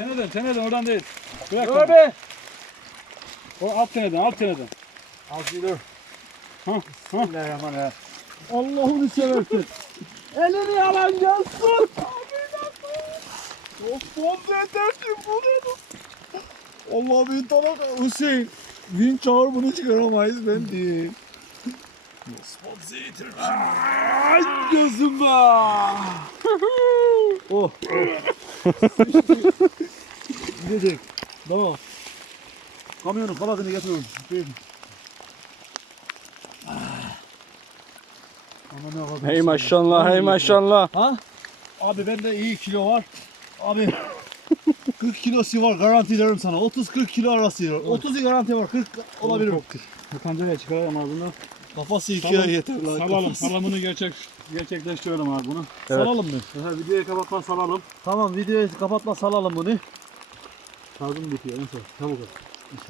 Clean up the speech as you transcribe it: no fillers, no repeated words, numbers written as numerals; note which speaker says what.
Speaker 1: Seneden oradan değil. Bırak
Speaker 2: Dur
Speaker 1: bana.
Speaker 2: be.
Speaker 1: O alt seneden.
Speaker 2: Az bir dur.
Speaker 1: Ha.
Speaker 2: Bismillahirrahmanirrahim. Allah'ını seversin. Elini yalan gelsin. Osman edersin bunu. Allah bin tane Hüseyin. Bin çağır bunu çıkaramayız ben değil. Osman zeytin. Ay gözüme. Oh. Gidecek. Tamam. Kamyonun kalasını getiriyorum.
Speaker 1: Hey maşallah, hey maşallah.
Speaker 2: Ha? Abi bende iyi kilo var. Abi 40 kilosu var garantilerim sana. 30-40 kilo arası. 30'u garanti var. 40 olabilir.
Speaker 1: Kancaya çıkaralım abi bunu.
Speaker 2: Kafası ikiye yeter lan.
Speaker 1: Salalım. Salamını gerçekleştirelim abi bunu.
Speaker 2: Salalım mı?
Speaker 1: Videoyu kapatma salalım.
Speaker 2: Tamam videoyu kapatma salalım bunu.
Speaker 1: Şarjım bitiyor. Nasıl? Çabuk ol.